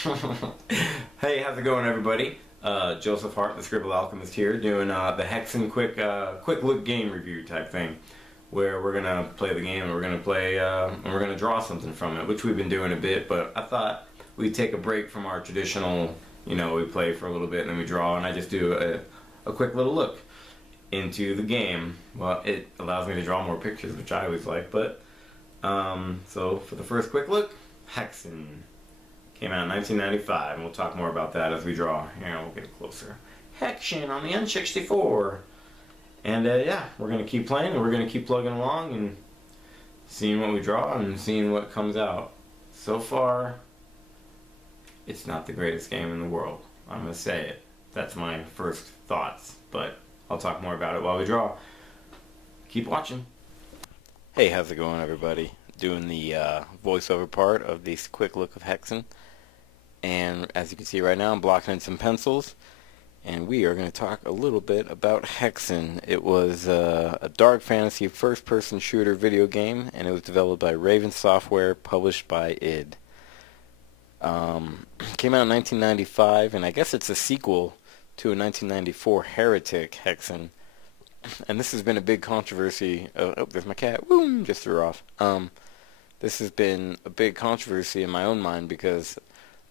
Hey, how's it going, everybody? Joseph Hart, the Scribble Alchemist here, doing the Hexen quick look game review type thing, where we're gonna play the game and we're gonna play and we're gonna draw something from it, which we've been doing a bit. But I thought we'd take a break from our traditional, we play for a little bit and then we draw, and I just do a quick little look into the game. Well, it allows me to draw more pictures, which I always like. But so for the first quick look, Hexen. Came out in 1995, and we'll talk more about that as we draw. Here, we'll get closer. Hexen on the N64. And yeah, we're going to keep playing, and we're going to keep plugging along and seeing what we draw and seeing what comes out. So far, it's not the greatest game in the world. I'm going to say it. That's my first thoughts, but I'll talk more about it while we draw. Keep watching. Hey, how's it going, everybody? Doing the voiceover part of this quick look of Hexen. And as you can see right now, I'm blocking in some pencils, and we are going to talk a little bit about Hexen. It was a dark fantasy first-person shooter video game, and it was developed by Raven Software, published by id. Came out in 1995, and I guess it's a sequel to a 1994 Heretic Hexen. And this has been a big controversy. Oh, there's my cat. Boom! Just threw her off. This has been a big controversy in my own mind because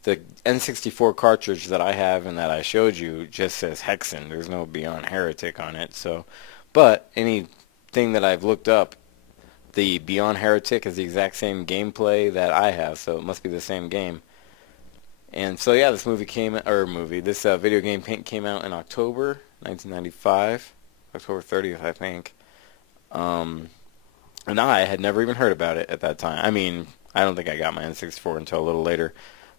the N64 cartridge that I have and that I showed you just says Hexen. There's no Beyond Heretic on it. So, but anything that I've looked up, the Beyond Heretic is the exact same gameplay that I have, so it must be the same game. And so yeah, this video game came out in October 1995, October 30th, I think. And I had never even heard about it at that time. I mean, I don't think I got my N64 until a little later.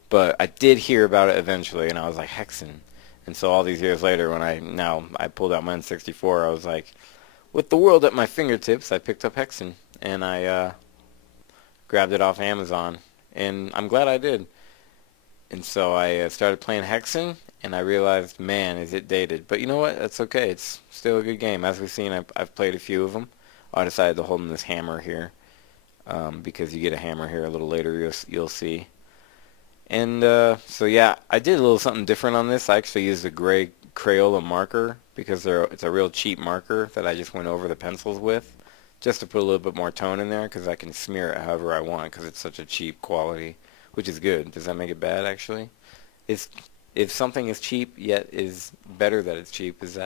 But I did hear about it eventually, and I was like, Hexen. And so all these years later, when I pulled out my N64, I was like, with the world at my fingertips, I picked up Hexen. And I grabbed it off Amazon. And I'm glad I did. And so I started playing Hexen, and I realized, man, is it dated. But you know what? That's okay. It's still a good game. As we've seen, I've played a few of them. I decided to hold in this hammer here, because you get a hammer here a little later, you'll see. And so yeah, I did a little something different on this. I actually used a gray Crayola marker because it's a real cheap marker that I just went over the pencils with, just to put a little bit more tone in there because I can smear it however I want because it's such a cheap quality, which is good. Does that make it bad, actually? If something is cheap yet is better that it's cheap, is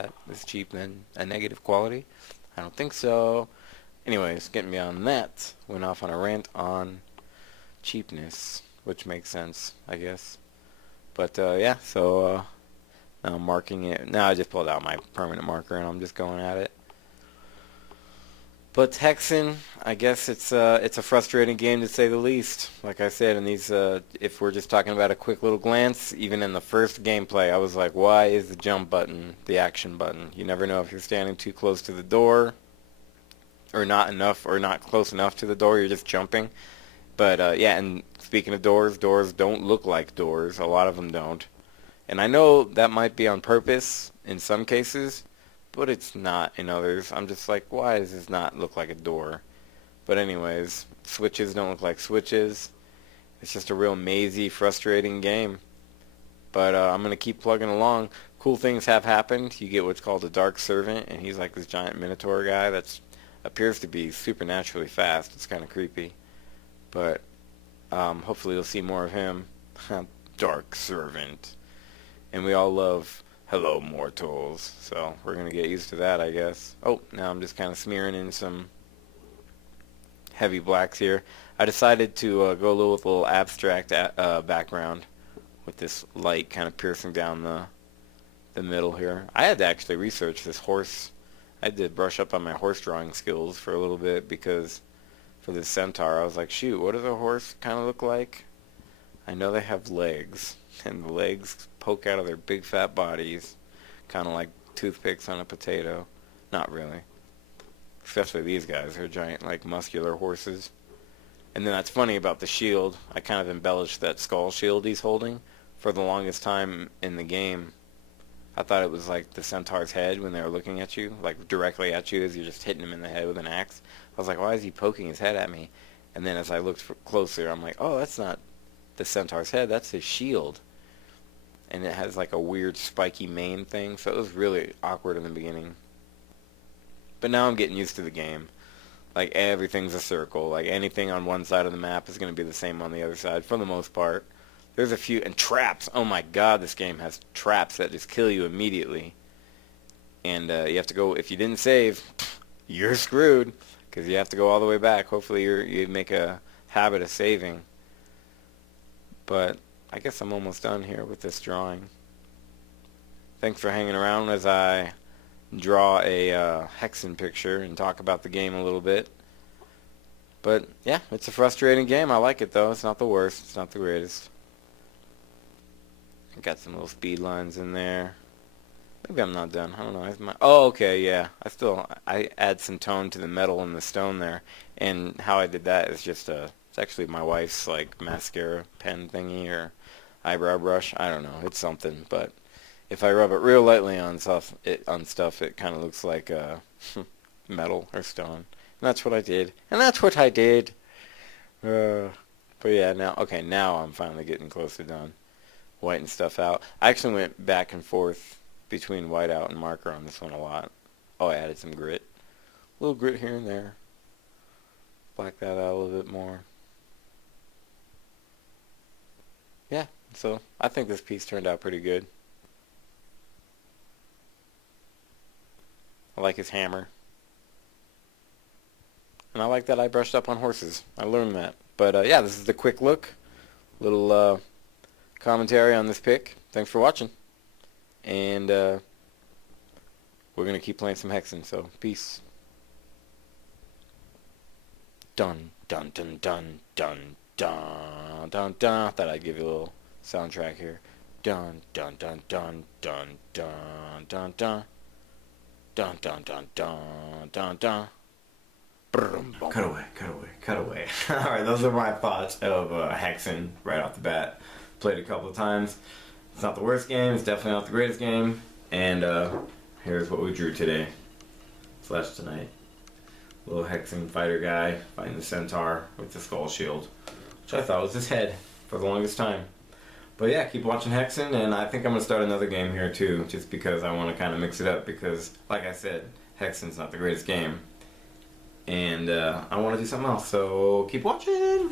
cheap then a negative quality? I don't think so. Anyways, getting beyond that, went off on a rant on cheapness, which makes sense, I guess. But yeah, so now I'm marking it. Now I just pulled out my permanent marker and I'm just going at it. But Hexen, I guess it's a frustrating game to say the least. Like I said, in these, if we're just talking about a quick little glance, even in the first gameplay, I was like, why is the jump button the action button? You never know if you're standing too close to the door, or not enough, or not close enough to the door. You're just jumping. But yeah, and speaking of doors don't look like doors. A lot of them don't. And I know that might be on purpose in some cases, but it's not in others. I'm just like, why does this not look like a door? But anyways, switches don't look like switches. It's just a real mazy, frustrating game. But I'm going to keep plugging along. Cool things have happened. You get what's called a Dark Servant, and he's like this giant Minotaur guy that appears to be supernaturally fast. It's kind of creepy. But hopefully you'll see more of him. Dark Servant. And we all love Hello Mortals. So we're going to get used to that, I guess. Oh, now I'm just kind of smearing in some heavy blacks here. I decided to go with a little abstract background with this light kind of piercing down the middle here. I had to actually research this horse. I had to brush up on my horse drawing skills for a little bit because for this centaur, I was like, shoot, what does a horse kind of look like? I know they have legs, and the legs poke out of their big fat bodies, kind of like toothpicks on a potato. Not really. Especially these guys, they're giant, like, muscular horses. And then that's funny about the shield. I kind of embellished that skull shield he's holding. For the longest time in the game, I thought it was like the centaur's head when they were looking at you, like directly at you as you're just hitting him in the head with an axe. I was like, why is he poking his head at me? And then as I looked closer, I'm like, oh, that's not the centaur's head. That's his shield. And it has like a weird spiky mane thing, so it was really awkward in the beginning. But now I'm getting used to the game. Like, everything's a circle. Like, anything on one side of the map is going to be the same on the other side, for the most part. There's a few, and traps. Oh my god, this game has traps that just kill you immediately. And you have to go, if you didn't save, you're screwed, because you have to go all the way back. Hopefully you make a habit of saving. But I guess I'm almost done here with this drawing. Thanks for hanging around as I draw a Hexen picture and talk about the game a little bit. But yeah, it's a frustrating game. I like it though. It's not the worst. It's not the greatest. I got some little speed lines in there. Maybe I'm not done. I don't know. Oh, okay, yeah. I add some tone to the metal and the stone there. And how I did that is just it's actually my wife's like mascara pen thingy or eyebrow brush. I don't know. It's something, but if I rub it real lightly on stuff, it kind of looks like metal or stone. And that's what I did. But yeah, now I'm finally getting close to done. Whiten stuff out. I actually went back and forth between whiteout and marker on this one a lot. Oh, I added some grit. A little grit here and there. Black that out a little bit more. Yeah, so I think this piece turned out pretty good. I like his hammer. And I like that I brushed up on horses. I learned that. But yeah, this is the quick look. Little commentary on this pick. Thanks for watching. And we're going to keep playing some Hexen, so peace. Dun, dun, dun, dun, dun, dun, dun, dun. Thought I'd give you a little soundtrack here. Dun, dun, dun, dun, dun, dun, dun, dun. Dun, dun, dun, dun, dun, dun. Cut away. Alright, those are my thoughts of Hexen right off the bat. Played it a couple of times. It's not the worst game, it's definitely not the greatest game. And here's what we drew today. / tonight. Little Hexen fighter guy fighting the centaur with the skull shield. Which I thought was his head for the longest time. But yeah, keep watching Hexen, and I think I'm going to start another game here too, just because I want to kind of mix it up, because, like I said, Hexen's not the greatest game. And I want to do something else, so keep watching!